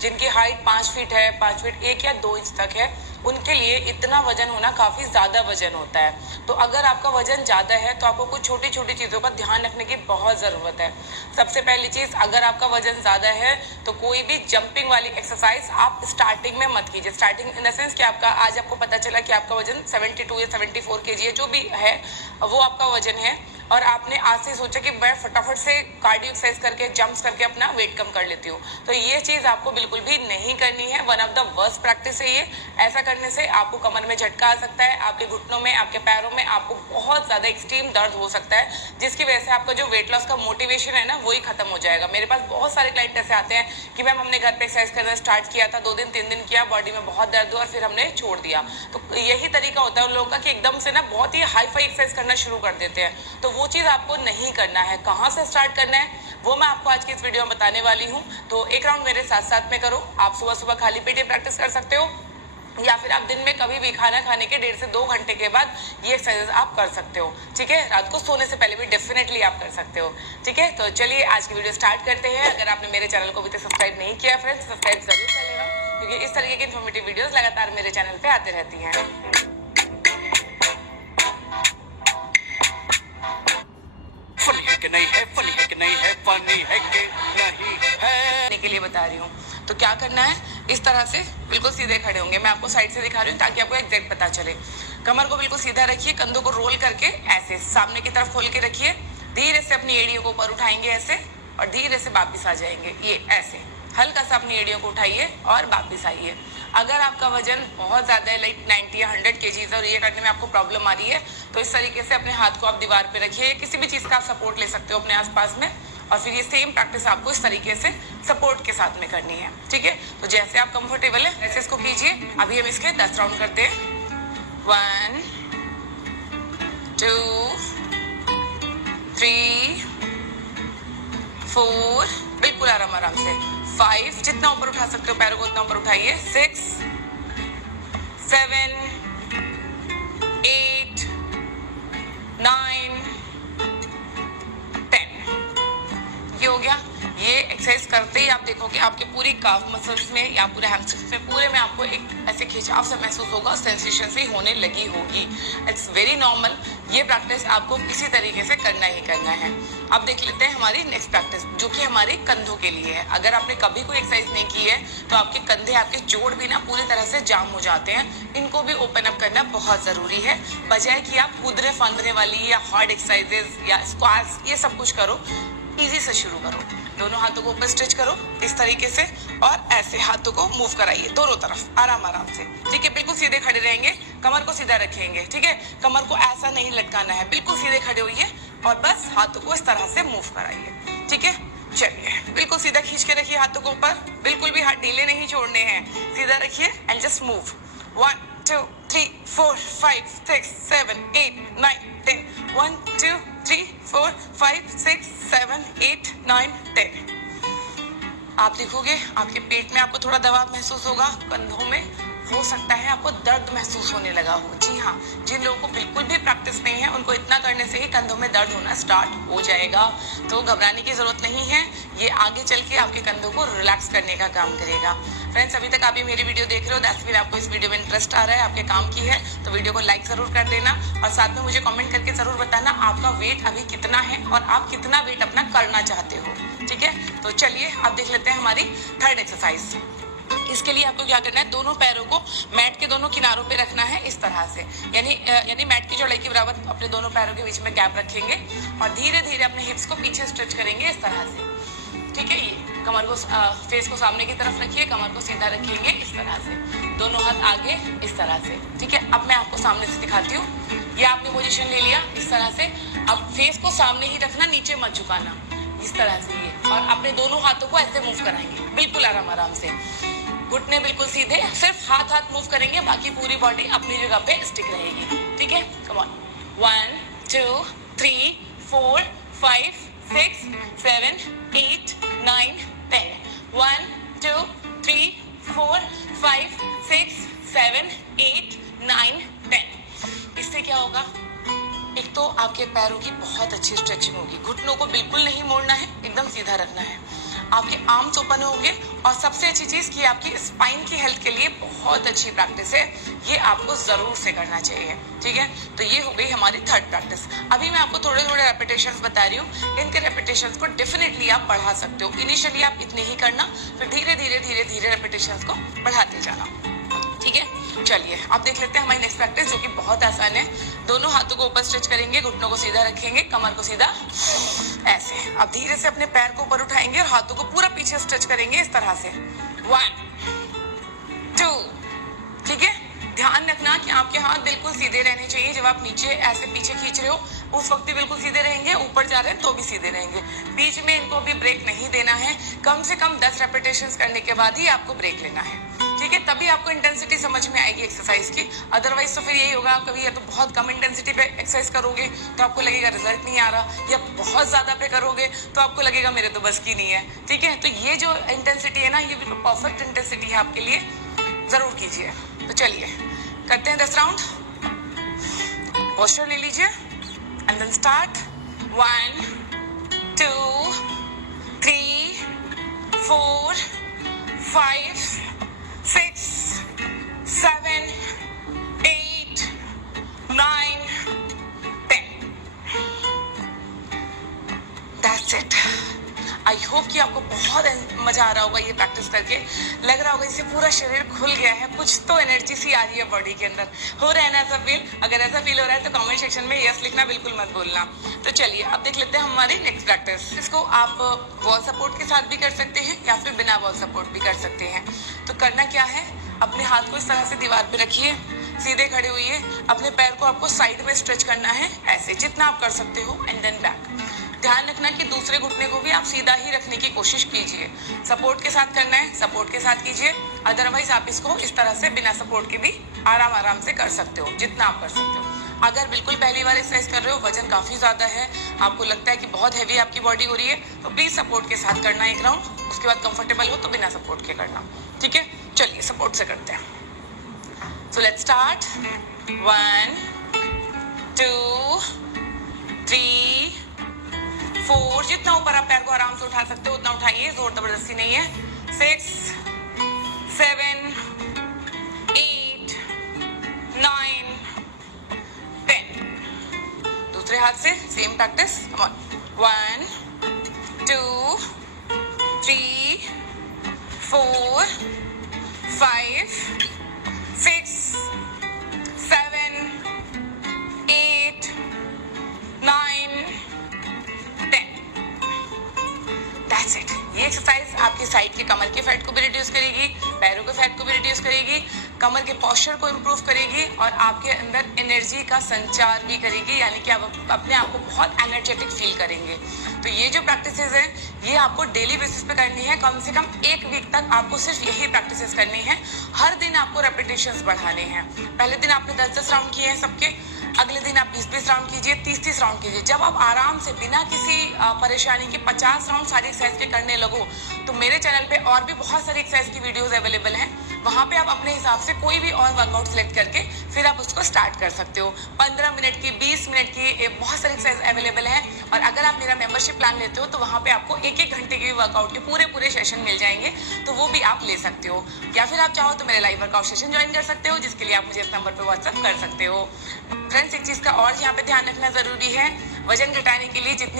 जिनकी height 5 feet है, 5 feet 1 या 2 इंच तक है, उनके लिए इतना वजन होना काफ़ी ज़्यादा वजन होता है। तो अगर आपका वजन ज़्यादा है तो आपको कुछ छोटी छोटी चीज़ों का ध्यान रखने की बहुत ज़रूरत है। सबसे पहली चीज़, अगर आपका वजन ज़्यादा है तो कोई भी जंपिंग वाली एक्सरसाइज आप स्टार्टिंग में मत कीजिए। स्टार्टिंग इन द सेंस कि आज आपको पता चला कि आपका वजन 72 या 74 kg है, जो भी है वो आपका वजन है, और आपने आज से सोचा कि मैं फटाफट से कार्डियो एक्सरसाइज करके जंप्स करके अपना वेट कम कर लेती हूँ, तो ये चीज़ आपको बिल्कुल भी नहीं करनी है। One of the worst practice है ये। ऐसा करने से आपको कमर में झटका आ सकता है, आपके घुटनों में, आपके पैरों में आपको बहुत ज़्यादा एक्सट्रीम दर्द हो सकता है, जिसकी वजह से आपका जो वेट लॉस का मोटिवेशन है ना, वही खत्म हो जाएगा। मेरे पास बहुत सारे क्लाइंट ऐसे आते हैं कि मैम हमने घर पे एक्सरसाइज करना स्टार्ट किया था, 2 दिन 3 दिन किया, बॉडी में बहुत दर्द हुआ और फिर हमने छोड़ दिया। तो यही तरीका होता है उन लोगों का कि एकदम से ना बहुत ही हाई फाई एक्सरसाइज करना शुरू कर देते हैं, तो वो चीज़ आपको नहीं करना है। कहाँ से स्टार्ट करना है वो मैं आपको आज की इस वीडियो में बताने वाली हूँ। तो एक राउंड मेरे साथ साथ में करो। आप सुबह सुबह खाली पेट प्रैक्टिस कर सकते हो, या फिर आप दिन में कभी भी खाना खाने के 1.5 से 2 घंटे के बाद ये एक्सरसाइज आप कर सकते हो। ठीक है, रात को सोने से पहले भी डेफिनेटली आप कर सकते हो। ठीक है, तो चलिए आज की वीडियो स्टार्ट करते हैं। अगर आपने मेरे चैनल को अभी तक सब्सक्राइब नहीं किया फ्रेंड्स, सब्सक्राइब जरूर कर लेना, क्योंकि इस तरीके की इन्फॉर्मेटिव वीडियोस लगातार मेरे चैनल पे आते रहती हैं। फनी है कि नहीं है, फनी है कि नहीं है, फनी है कि नहीं है के लिए बता रही हूँ। तो क्या करना है, इस तरह से बिल्कुल सीधे खड़े होंगे। मैं आपको साइड से दिखा रही हूँ ताकि आपको एग्जैक्ट पता चले। कमर को बिल्कुल सीधा रखिए, कंधों को रोल करके ऐसे सामने की तरफ खोल के रखिए। धीरे से अपनी एड़ियों को ऊपर उठाएंगे ऐसे, और धीरे से वापिस आ जाएंगे। ये ऐसे हल्का सा अपनी एड़ियों को उठाइए और वापिस आइए। अगर आपका वजन बहुत ज़्यादा है, लाइक 90 या 100 kg और ये करने में आपको प्रॉब्लम आ रही है, तो इस तरीके से अपने हाथ को आप दीवार पे रखिए। किसी भी चीज़ का आप सपोर्ट ले सकते हो अपने आसपास में, और फिर ये सेम प्रैक्टिस आपको इस तरीके से सपोर्ट के साथ में करनी है। ठीक है, तो जैसे आप कंफर्टेबल है वैसे इसको कीजिए। अभी हम इसके 10 राउंड करते हैं। 1 2 3 4, बिल्कुल आराम आराम से। 5, जितना ऊपर उठा सकते हो पैरों को उतना ऊपर उठाइए। 6 7 8 9 10। ये हो गया। ये एक्सरसाइज करते ही आप देखोगे आपके पूरी काफ मसल्स में या पूरे हैमस्ट्रिंग्स में पूरे में आपको एक ऐसे खिंचाव से महसूस होगा, सेंसेशन भी होने लगी होगी। It's very normal. ये प्रैक्टिस आपको इसी तरीके से करना ही करना है। अब देख लेते हैं हमारी नेक्स्ट प्रैक्टिस, जो कि हमारे कंधों के लिए है। अगर आपने कभी कोई एक्सरसाइज नहीं की है तो आपके कंधे, आपके जोड़ भी ना पूरी तरह से जाम हो जाते हैं। इनको भी ओपन अप करना बहुत ज़रूरी है, बजाय कि आप कूदने फांदने वाली या हार्ड एक्सरसाइजेज या स्क्वाट्स ये सब कुछ करो। ईजी से शुरू करो। दोनों हाथों को ऊपर स्ट्रेच करो इस तरीके से, और ऐसे हाथों को मूव कराइए दोनों तरफ आराम आराम से। ठीक है, बिल्कुल सीधे खड़े रहेंगे, कमर को सीधा रखेंगे। ठीक है, कमर को ऐसा नहीं लटकाना है, बिल्कुल सीधे खड़े होइए और बस हाथों को इस तरह से मूव कराइए। ठीक है, चलिए बिल्कुल सीधा खींच के रखिए हाथों को ऊपर, बिल्कुल भी हाथ ढीले नहीं छोड़ने हैं, सीधा रखिए एंड जस्ट मूव। 1 2 3 4 5 6 7 8 9 10। 1 2 3 4 5 6 7 8 9 10। आप देखोगे आपके पेट में आपको थोड़ा दबाव महसूस होगा, कंधों में हो सकता है आपको दर्द महसूस होने लगा हो। जी हाँ, जिन लोगों को बिल्कुल भी प्रैक्टिस नहीं है उनको इतना करने से ही कंधों में दर्द होना स्टार्ट हो जाएगा, तो घबराने की ज़रूरत नहीं है। ये आगे चल के आपके कंधों को रिलैक्स करने का काम करेगा। फ्रेंड्स, अभी तक आप ये मेरी वीडियो देख रहे हो, दैट्स मीन आपको इस वीडियो में इंटरेस्ट आ रहा है, आपके काम की है, तो वीडियो को लाइक ज़रूर कर देना, और साथ में मुझे कमेंट करके ज़रूर बताना आपका वेट अभी कितना है और आप कितना वेट अपना करना चाहते हो। ठीक है, तो चलिए अब देख लेते हैं हमारी थर्ड एक्सरसाइज। इसके लिए आपको क्या करना है, दोनों पैरों को मैट के दोनों किनारों पे रखना है इस तरह से, यानी मैट की चौड़ाई के बराबर अपने दोनों पैरों के बीच में गैप रखेंगे, और धीरे धीरे अपने हिप्स को पीछे स्ट्रेच करेंगे इस तरह से। ठीक है, ये कमर को फेस को सामने की तरफ रखिए, कमर को सीधा रखेंगे इस तरह से, दोनों हाथ आगे इस तरह से। ठीक है, अब मैं आपको सामने से दिखाती हूँ। ये आपने पोजीशन ले लिया इस तरह से। अब फेस को सामने ही रखना, नीचे मत झुकाना, इस तरह से ये, और अपने दोनों हाथों को ऐसे मूव कराएंगे बिल्कुल आराम आराम से। घुटने बिल्कुल सीधे, सिर्फ हाथ मूव करेंगे, बाकी पूरी बॉडी अपनी जगह पे स्टिक रहेगी। ठीक है, कम ऑन। 1 2 3 4 5 6 7 8 9 10। 1 2 3 4 5 6 7 8 9 10। इससे क्या होगा, एक तो आपके पैरों की बहुत अच्छी स्ट्रेचिंग होगी। घुटनों को बिल्कुल नहीं मोड़ना है, एकदम सीधा रखना है। आपके आर्म्स ओपन होंगे और सबसे अच्छी चीज़ कि आपकी स्पाइन की हेल्थ के लिए बहुत अच्छी प्रैक्टिस है, ये आपको ज़रूर से करना चाहिए। ठीक है, तो ये हो गई हमारी थर्ड प्रैक्टिस। अभी मैं आपको थोड़े थोड़े रेपिटेशंस बता रही हूँ, इनके रेपिटेशंस को डेफिनेटली आप बढ़ा सकते हो। इनिशियली आप इतने ही करना, फिर धीरे धीरे धीरे धीरे रेपिटेशंस को बढ़ाते जाना। ठीक है, चलिए अब देख लेते हैं हमारी नेक्स्ट प्रैक्टिस, जो कि बहुत आसान है। दोनों हाथों को ऊपर स्ट्रेच करेंगे, घुटनों को सीधा रखेंगे, कमर को सीधा ऐसे। अब धीरे से अपने पैर को ऊपर उठाएंगे और हाथों को पूरा पीछे स्ट्रेच करेंगे इस तरह से। 1 2। ठीक है, ध्यान रखना कि आपके हाथ बिल्कुल सीधे रहने चाहिए। जब आप नीचे ऐसे पीछे खींच रहे हो उस वक्त भी बिल्कुल सीधे रहेंगे, ऊपर जा रहे हैं तो भी सीधे रहेंगे। बीच में इनको भी ब्रेक नहीं देना है। कम से कम 10 रेपिटेशंस करने के बाद ही आपको ब्रेक लेना है। ठीक है, तभी आपको इंटेंसिटी समझ में आएगी एक्सरसाइज की। अदरवाइज तो फिर यही होगा, आप कभी या तो बहुत कम इंटेंसिटी पे एक्सरसाइज करोगे तो आपको लगेगा रिजल्ट नहीं आ रहा, या बहुत ज़्यादा पे करोगे तो आपको लगेगा मेरे तो बस की नहीं है। ठीक है, तो ये जो इंटेंसिटी है ना, ये भी परफेक्ट इंटेंसिटी है आपके लिए, ज़रूर कीजिए। तो चलिए करते हैं 10 राउंड। पोस्चर ले लीजिए and then start. 1 2 3 4 5 6 7 8 9 10। That's it. I hope कि आपको बहुत मजा आ रहा होगा ये प्रैक्टिस करके। लग रहा होगा इससे पूरा शरीर खुल गया है, कुछ तो एनर्जी सी आ रही है बॉडी के अंदर। हो रहा है ना ऐसा फील? अगर ऐसा फील हो रहा है तो कमेंट सेक्शन में यस लिखना बिल्कुल मत भूलना। तो चलिए अब देख लेते हैं हमारी नेक्स्ट प्रैक्टिस। इसको आप वॉल सपोर्ट के साथ भी कर सकते हैं या फिर बिना वॉल सपोर्ट भी कर सकते हैं। तो करना क्या है, अपने हाथ को इस तरह से दीवार पे रखिए, सीधे खड़े होइए, अपने पैर को आपको साइड में स्ट्रेच करना है ऐसे जितना आप कर सकते हो, एंड देन बैक। ध्यान रखना कि दूसरे घुटने को भी आप सीधा ही रखने की कोशिश कीजिए। सपोर्ट के साथ करना है, सपोर्ट के साथ कीजिए, अदरवाइज आप इसको इस तरह से बिना सपोर्ट के भी आराम आराम से कर सकते हो, जितना आप कर सकते हो। अगर बिल्कुल पहली बार एक्सरसाइज कर रहे हो, वजन काफ़ी ज़्यादा है, आपको लगता है कि बहुत हैवी आपकी बॉडी हो रही है, तो प्लीज़ सपोर्ट के साथ करना एक राउंड। उसके बाद कंफर्टेबल हो तो बिना सपोर्ट के करना। ठीक है, चलिए सपोर्ट से करते हैं। So let's start. 1 2 3 4। जितना ऊपर आप पैर को आराम से उठा सकते हो उतना उठाइए, जोर जबरदस्ती नहीं है। 6 7 8 9 10। दूसरे हाथ से सेम प्रैक्टिस। 1 2 3 4 5 6 7 8 9 10। That's it. ये एक्सरसाइज आपकी साइड के कमर के फैट को भी रिड्यूस करेगी, पैरों के फैट को भी रिड्यूस करेगी, कमर के पोस्चर को इम्प्रूव करेगी और आपके अंदर एनर्जी का संचार भी करेगी, यानी कि आप अपने आप को बहुत एनर्जेटिक फील करेंगे। तो ये जो प्रैक्टिसेस हैं ये आपको डेली बेसिस पे करनी है। कम से कम 1 वीक तक आपको सिर्फ यही प्रैक्टिसेस करनी है। हर दिन आपको रेपिटेशंस बढ़ाने हैं। पहले दिन आपने 10-10 राउंड किए हैं सबके, अगले दिन आप 20-20 राउंड कीजिए, 30-30 राउंड कीजिए। जब आप आराम से बिना किसी परेशानी के 50 राउंड सारी एक्सरसाइज के करने लगो तो मेरे चैनल पे और भी बहुत सारी एक्सरसाइज की वीडियोस अवेलेबल हैं। वहाँ पे आप अपने हिसाब से कोई भी और वर्कआउट सेलेक्ट करके फिर आप उसको स्टार्ट कर सकते हो। 15 मिनट की, 20 मिनट की, बहुत सारी एक्सरसाइज अवेलेबल है। और अगर आप मेरा मेंबरशिप प्लान लेते हो तो वहाँ पे आपको 1-1 घंटे के वर्कआउट के पूरे सेशन मिल जाएंगे, तो वो भी आप ले सकते हो। या फिर आप चाहो तो मेरे लाइव वर्कआउट सेशन ज्वाइन कर सकते हो, जिसके लिए आप मुझे इस नंबर पर व्हाट्सअप कर सकते हो। फ्रेंड्स, एक चीज़ का और यहाँ पे ध्यान रखना ज़रूरी है, वजन घटाने के लिए जितनी